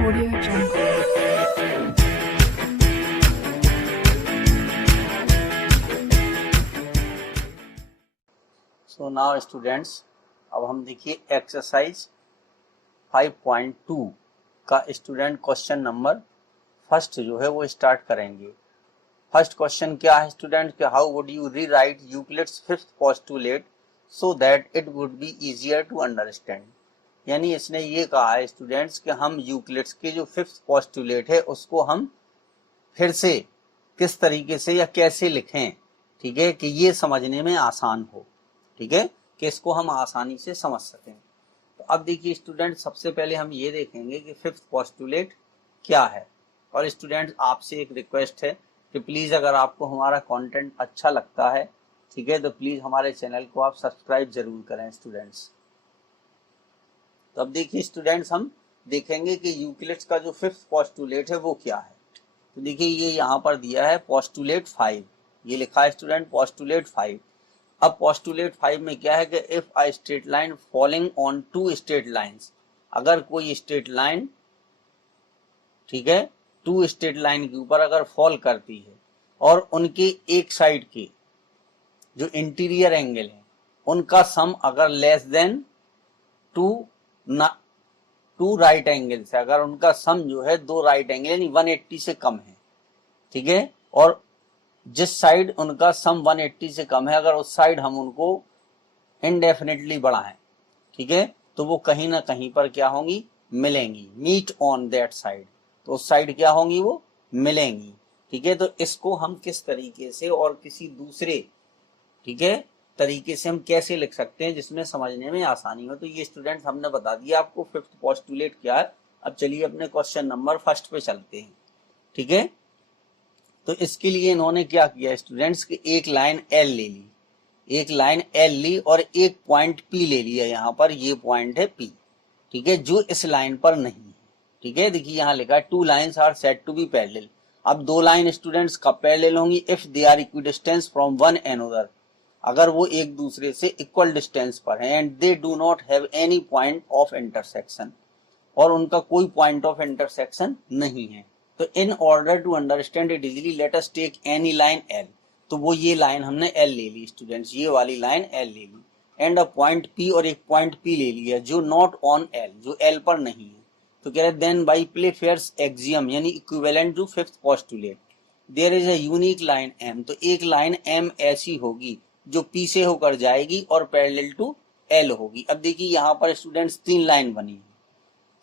Audio Jungle. So now students, अब हम देखिए एक्सरसाइज 5.2 का स्टूडेंट क्वेश्चन नंबर फर्स्ट जो है वो स्टार्ट करेंगे। फर्स्ट क्वेश्चन क्या है स्टूडेंट कि how would you rewrite Euclid's fifth postulate so that it would be easier to understand. यानी इसने ये कहा है स्टूडेंट्स कि हम यूक्लिड्स के जो फिफ्थ पोस्टुलेट है उसको हम फिर से किस तरीके से या कैसे लिखें, ठीक है, कि ये समझने में आसान हो, ठीक है, कि इसको हम आसानी से समझ सकें। तो अब देखिए स्टूडेंट, सबसे पहले हम ये देखेंगे कि फिफ्थ पोस्टुलेट क्या है। और स्टूडेंट आपसे एक रिक्वेस्ट है कि प्लीज अगर आपको हमारा कंटेंट अच्छा लगता है, ठीक है, तो प्लीज हमारे चैनल को आप सब्सक्राइब जरूर करें स्टूडेंट्स। तो अब देखिए स्टूडेंट्स, हम देखेंगे कि यूक्लिड्स का जो फिफ्थ पोस्टुलेट है वो क्या है। तो देखिए ये यहाँ पर दिया है पोस्टुलेट 5, ये लिखा है स्टूडेंट पोस्टुलेट 5। अब पोस्टुलेट 5 में क्या है कि if a straight line following on two straight lines, अगर कोई स्ट्रेट लाइन, ठीक है, टू स्ट्रेट लाइन के ऊपर अगर फॉल करती है और उनके एक साइड के जो इंटीरियर एंगल है उनका सम अगर less than two right angle से, अगर उनका सम जो है दो राइट एंगल यानी 180 से कम है, ठीक है, और जिस साइड उनका सम 180 से कम है अगर उस साइड हम उनको इनडेफिनेटली बढ़ाएं, ठीक है, तो वो कहीं ना कहीं पर क्या होंगी, मिलेंगी, मीट ऑन दैट साइड, तो उस साइड क्या होंगी, वो मिलेंगी, ठीक है। तो इसको हम किस तरीके से और किसी दूसरे, ठीक है, तरीके से हम कैसे लिख सकते हैं जिसमें समझने में आसानी हो। तो ये स्टूडेंट हमने बता दिया आपको फिफ्थ पोस्टुलेट क्या है। अब चलिए अपने क्वेश्चन नंबर फर्स्ट पे चलते हैं, ठीक है। तो इसके लिए इन्होंने क्या किया स्टूडेंट्स कि एक लाइन एल ले ली, एक लाइन एल ली और एक पॉइंट पी ले लिया, यहाँ पर ये पॉइंट है पी, ठीक है, जो इस लाइन पर नहीं है, ठीक है। देखिए यहाँ लिखा है two lines are said to be parallel. अब दो लाइन स्टूडेंट्स कब पैरेलल होंगी, if they are equidistance from one another, अगर वो एक दूसरे से इक्वल डिस्टेंस पर है, and they do not have any point of intersection, और उनका कोई पॉइंट ऑफ इंटरसेक्शन नहीं है। तो in order to understand it easily let us take any line L, तो वो ये लाइन हमने एल ले ली स्टूडेंट्स, ये वाली लाइन एल ले ली, एंड अ पॉइंट पी, और एक पॉइंट पी ले लिया जो नॉट ऑन एल, जो एल पर नहीं है। तो कह रहे then by Playfair's axiom यानी equivalent to fifth postulate there is a unique line M, तो एक लाइन एम ऐसी होगी जो पी से होकर जाएगी और पैरेलल टू एल होगी। अब देखिए यहाँ पर स्टूडेंट्स तीन लाइन बनी है,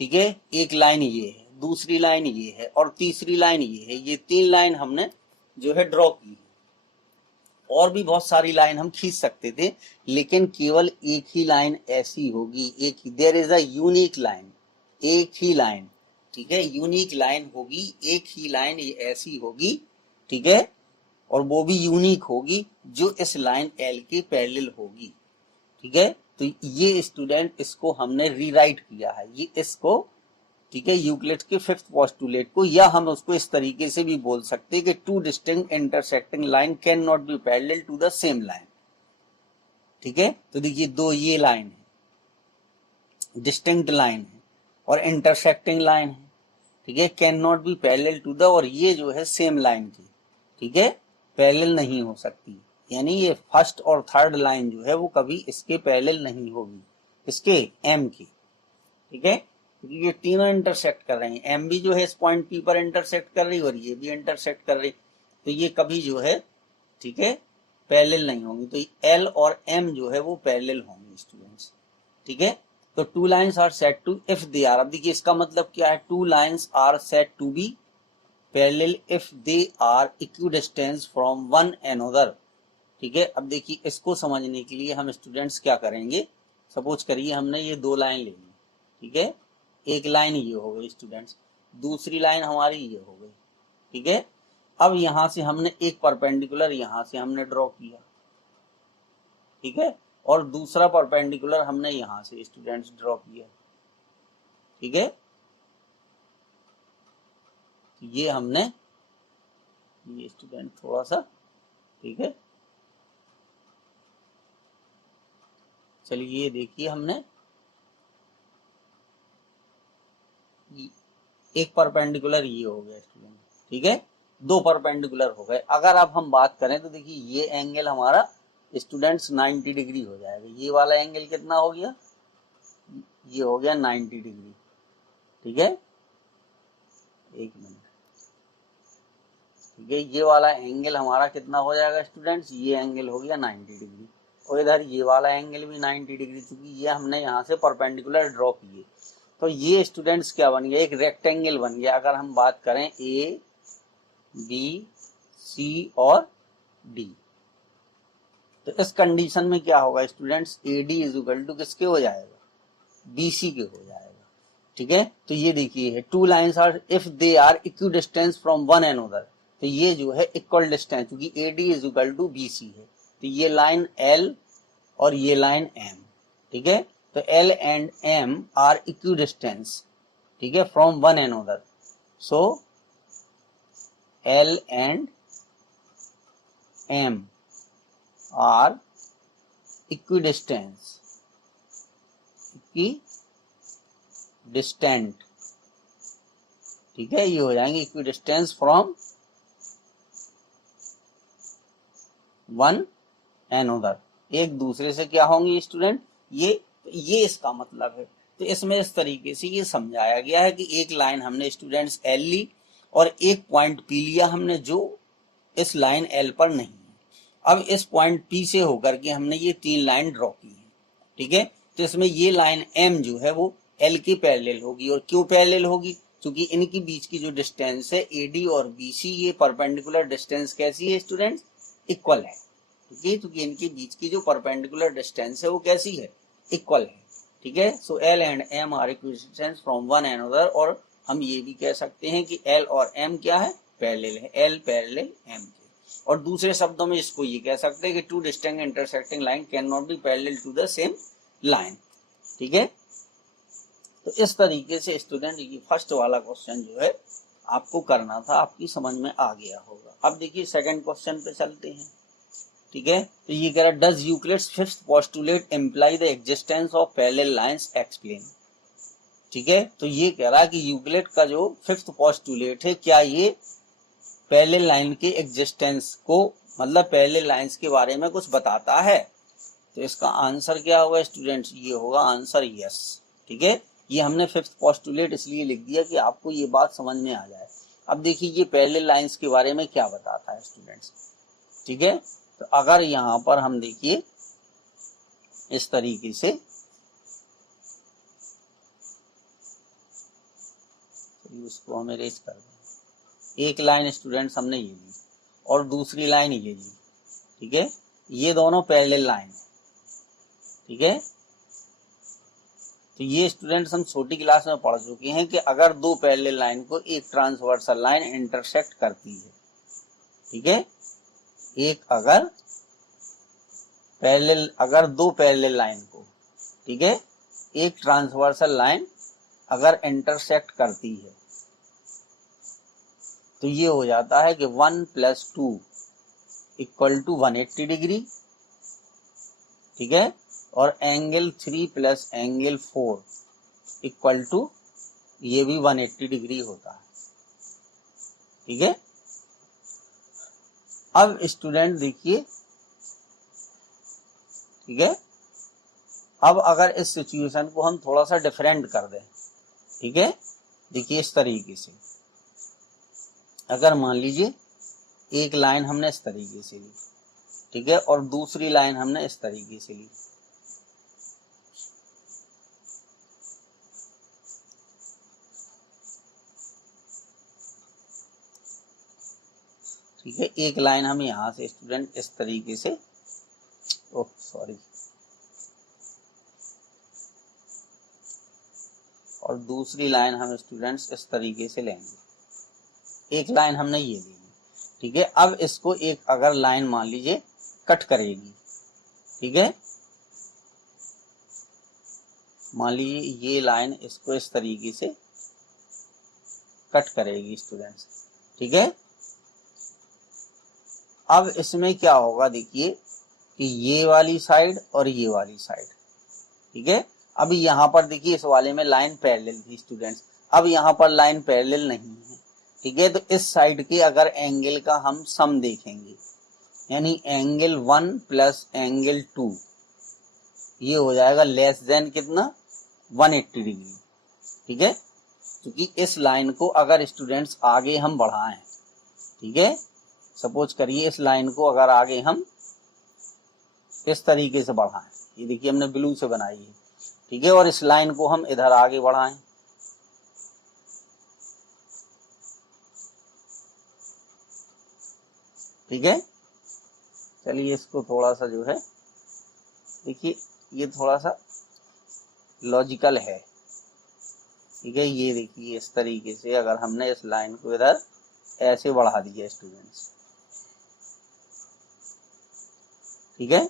ठीक है, एक लाइन ये है, दूसरी लाइन ये है और तीसरी लाइन ये है, ये तीन लाइन हमने जो है ड्रॉ की है। और भी बहुत सारी लाइन हम खींच सकते थे, लेकिन केवल एक ही लाइन ऐसी होगी, एक ही, there is a unique line, एक ही लाइन, ठीक है, यूनिक लाइन होगी, एक ही लाइन ये ऐसी होगी, ठीक है, और वो भी यूनिक होगी जो इस लाइन एल के पैरेलल होगी, ठीक है। तो ये स्टूडेंट इसको हमने रीराइट किया है, ये इसको, ठीक है, यूक्लिड के फिफ्थ पोस्टुलेट को, या हम उसको इस तरीके से भी बोल सकते हैं कि two distinct intersecting line can not be parallel to the same line, ठीक है। तो देखिए दो ये लाइन है, डिस्टिंक्ट लाइन है और इंटरसेक्टिंग लाइन है, ठीक है, can not be parallel to the, और ये जो है सेम लाइन की, ठीक है, पैरेलल नहीं हो सकती, यानी ये फर्स्ट और थर्ड लाइन जो है वो कभी इसके पैरेलल नहीं होगी, इसके एम की, ठीक है, क्योंकि ये तीनों इंटरसेक्ट कर रहे हैं, एम भी जो है इस पॉइंट पी पर इंटरसेक्ट कर रही है और ये भी इंटरसेक्ट कर रही, तो ये कभी जो है, ठीक है, पैरेलल नहीं होंगी। तो एल और एम जो है वो पैरेलल होंगे स्टूडेंट्स, ठीक है। तो two lines are said to if they are, अब देखिए इसका मतलब क्या है, two lines are said to be parallel if they are equidistance from one another, ठीक है। अब देखिए इसको समझने के लिए हम स्टूडेंट्स क्या करेंगे, सपोज करिए हमने ये दो लाइन ले ली, ठीक है, एक लाइन ये हो गई स्टूडेंट्स, दूसरी लाइन हमारी ये हो गई, ठीक है। अब यहां से हमने एक परपेंडिकुलर यहां से हमने ड्रॉ किया, ठीक है, और दूसरा परपेंडिकुलर हमने यहां से स्टूडेंट्स ड्रॉ किया, ठीक है। ये हमने, ये स्टूडेंट थोड़ा सा, ठीक है, चलिए ये देखिए हमने एक परपेंडिकुलर ये हो गया स्टूडेंट, ठीक है, दो परपेंडिकुलर हो गए। अगर अब हम बात करें तो देखिए ये एंगल हमारा स्टूडेंट्स 90 डिग्री हो जाएगा। ये वाला एंगल कितना हो गया, ये हो गया 90 डिग्री, ठीक है, एक मिनट, ठीक है, ये वाला एंगल हमारा कितना हो जाएगा स्टूडेंट्स, ये एंगल हो गया 90 डिग्री, और इधर ये वाला एंगल भी 90 डिग्री, क्योंकि ये हमने यहाँ से परपेंडिकुलर ड्रॉ किए। तो ये स्टूडेंट्स क्या बन गया, एक रेक्टेंगल बन गया। अगर हम बात करें ए बी सी और डी, तो इस कंडीशन में क्या होगा students, A D is equal to किसके हो जाएगा, बी सी के हो जाएगा, ठीक है। तो ये देखिए two lines are if they are equidistance from one and other, तो ये जो है इक्वल डिस्टेंस, क्योंकि A D is equal to B C है, तो ये लाइन एल और ये लाइन एम, ठीक है, तो L and M are equidistance, ठीक है, from one and other, so L and M are equidistance, equidistant, ठीक है, ये हो जाएंगे equidistance from one and other, एक दूसरे से क्या होंगे स्टूडेंट, ये इसका मतलब है। तो इसमें इस तरीके से ये समझाया गया है कि एक लाइन हमने स्टूडेंट्स एल ली और एक पॉइंट पी लिया हमने जो इस लाइन एल पर नहीं है। अब इस पॉइंट पी से होकर के हमने ये तीन लाइन ड्रॉ की है, ठीक है, तो इसमें ये लाइन एम जो है वो एल के पैरेलल होगी। और क्यों पैरेलल होगी, क्योंकि इनके बीच की जो डिस्टेंस है ए डी और बी सी, ये परपेंडिकुलर डिस्टेंस कैसी है स्टूडेंट्स, इक्वल है, ठीक है, क्योंकि इनके बीच की जो परपेंडिकुलर डिस्टेंस है वो कैसी है, इक्वल है, ठीक है। So L and M are equidistance from one and other, और हम ये भी कह सकते हैं कि एल और एम क्या है, पैरेलल है, एल पैरेलल एम के। और दूसरे शब्दों में इसको ये कह सकते हैं कि two distinct intersecting line can not be parallel to the same line, ठीक है। तो इस तरीके से स्टूडेंट ये फर्स्ट वाला क्वेश्चन जो है आपको करना था, आपकी समझ में आ गया होगा। अब देखिए सेकंड क्वेश्चन पे चलते हैं, ठीक है। तो ये कह रहा है does Euclid's fifth postulate imply the existence of parallel lines, explain, ठीक है। तो ये कह रहा है कि यूक्लिड का जो फिफ्थ पोस्टुलेट है, क्या ये पैरेलल लाइन के एग्जिस्टेंस को, मतलब पैरेलल लाइंस के बारे में कुछ बताता है। तो इसका आंसर क्या होगा स्टूडेंट्स, ये होगा आंसर यस, ठीक है। ये हमने फिफ्थ पोस्टुलेट इसलिए लिख दिया कि आपको ये बात समझ में आ जाए। अब देखिए ये पैरेलल लाइंस के बारे में क्या बताता है स्टूडेंट्स, ठीक है। तो अगर यहाँ पर हम देखिए इस तरीके से, तो उसको हम इरेज कर दें, एक लाइन स्टूडेंट्स हमने ये ली और दूसरी लाइन ये ली, ठीक है, ये दोनों पैरेलल लाइन है, ठीक है। तो ये स्टूडेंट्स हम छोटी क्लास में पढ़ चुके हैं कि अगर दो पैरेलल लाइन को एक ट्रांसवर्सल लाइन इंटरसेक्ट करती है, ठीक है, अगर दो पैरेलल लाइन को, ठीक है, एक ट्रांसवर्सल लाइन अगर इंटरसेक्ट करती है, तो ये हो जाता है कि 1 + 2 = 180 डिग्री, ठीक है, और एंगल 3 + एंगल 4 = ये भी 180 डिग्री होता है, ठीक है। अब स्टूडेंट देखिए, ठीक है, अब अगर इस सिचुएशन को हम थोड़ा सा डिफरेंट कर दें, ठीक है, देखिए इस तरीके से, अगर मान लीजिए एक लाइन हमने इस तरीके से ली, ठीक है, और दूसरी लाइन हमने इस तरीके से ली, ठीक है, एक लाइन हम यहां से स्टूडेंट इस तरीके से, ओह सॉरी, और दूसरी लाइन हम स्टूडेंट्स इस तरीके से लेंगे, एक लाइन हमने ये ली, ठीक है। अब इसको एक अगर लाइन मान लीजिए कट करेगी, ठीक है, मान लीजिए ये लाइन इसको इस तरीके से कट करेगी स्टूडेंट्स, ठीक है। अब इसमें क्या होगा, देखिए कि ये वाली साइड और ये वाली साइड, ठीक है। अब यहाँ पर देखिए इस वाले में लाइन पैरेलल थी स्टूडेंट्स, अब यहाँ पर लाइन पैरेलल नहीं है, ठीक है। तो इस साइड के अगर एंगल का हम सम देखेंगे, यानी एंगल 1 प्लस एंगल 2, ये हो जाएगा लेस देन कितना, 180 डिग्री, ठीक है। क्योंकि इस लाइन को अगर स्टूडेंट्स आगे हम बढ़ाएं, ठीक है, सपोज करिए इस लाइन को अगर आगे हम इस तरीके से बढ़ाएं, ये देखिए हमने ब्लू से बनाई है, ठीक है, और इस लाइन को हम इधर आगे बढ़ाएं, ठीक है। चलिए इसको थोड़ा सा जो है, देखिए ये थोड़ा सा लॉजिकल है, ठीक है। ये देखिए इस तरीके से अगर हमने इस लाइन को इधर ऐसे बढ़ा दिया स्टूडेंट्स, ठीक है,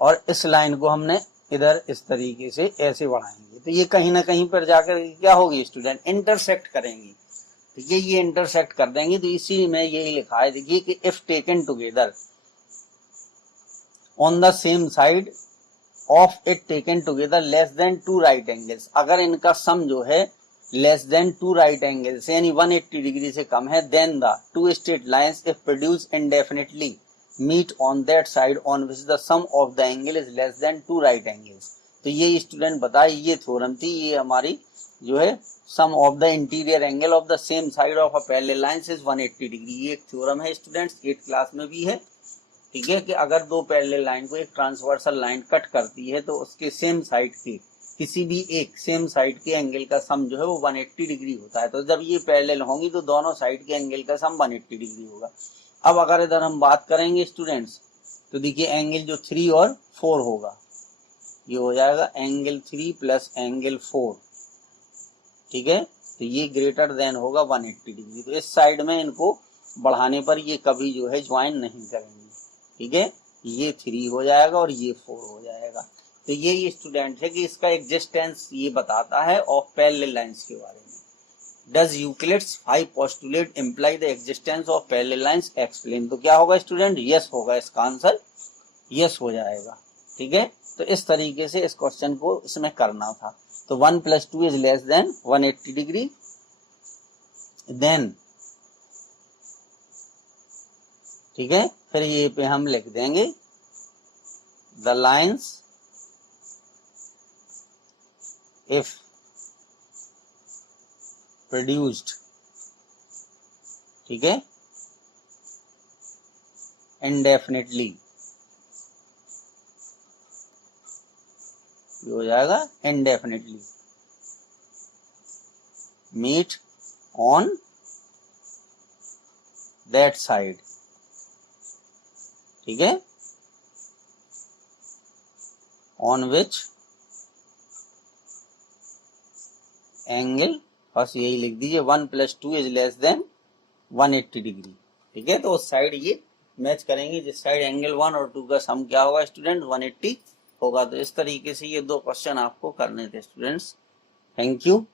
और इस लाइन को हमने इधर इस तरीके से ऐसे बढ़ाएंगे, तो ये कहीं ना कहीं पर जाकर क्या होगी स्टूडेंट, इंटरसेक्ट करेंगी, ठीक है। ये इंटरसेक्ट कर देंगे, तो इसी में यही लिखा है, देखिए कि if taken together on the same side of it taken together less than 2 right angles, अगर इनका सम जो है लेस देन 2 राइट एंगल्स यानी 180 डिग्री से कम है, then the 2 straight lines if produce indefinitely meet on that side on which the sum of the angle is less than 2 right angles. तो ये स्टूडेंट बताए, ये थ्योरम थी, ये हमारी जो है sum of the interior angle of the same side of a parallel lines is 180 degree. ये एक थ्योरम है स्टूडेंट्स, 8th क्लास में भी है, ठीक है, कि अगर दो पैरेलल लाइन को एक ट्रांसवर्सल लाइन कट करती है तो उसके सेम साइड के किसी भी एक सेम साइड के एंगल का सम जो है वो 180 डिग्री होता है। तो जब ये पैरेलल होंगी तो दोनों साइड के एंगल का सम 180 डिग्री होगा। अब अगर इधर हम बात करेंगे स्टूडेंट्स, तो देखिए एंगल जो 3 और 4 होगा, ये हो जाएगा एंगल 3 प्लस एंगल 4, ठीक है, तो ये ग्रेटर देन होगा 180 डिग्री। तो इस साइड में इनको बढ़ाने पर ये कभी जो है ज्वाइन नहीं करेंगे, ठीक है, ये 3 हो जाएगा और ये 4 हो जाएगा। तो ये स्टूडेंट है कि इसका एग्जिस्टेंस ये बताता है ऑफ पैरेलल लाइंस के बारे में। Does Euclid's 5 postulate imply the existence of parallel lines, explain. तो क्या होगा स्टूडेंट, यस होगा, इसका आंसर यस हो जाएगा, ठीक है। तो इस तरीके से इस क्वेश्चन को इसमें करना था। तो 1 + 2 is less than 180 degree, then, ठीक है, फिर ये पे हम लिख देंगे द लाइन्स इफ प्रोड्यूस्ड, ठीक है, इंडेफिनिटली, ये हो जाएगा indefinitely, meet on that side, ठीक है, ऑन विच एंगल, बस यही लिख दीजिए 1 + 2 इज लेस देन 180 डिग्री, ठीक है। तो उस साइड ये मैच करेंगे जिस साइड एंगल 1 और 2 का सम क्या होगा स्टूडेंट, 180 होगा। तो इस तरीके से ये 2 क्वेश्चन आपको करने थे स्टूडेंट्स। Thank you.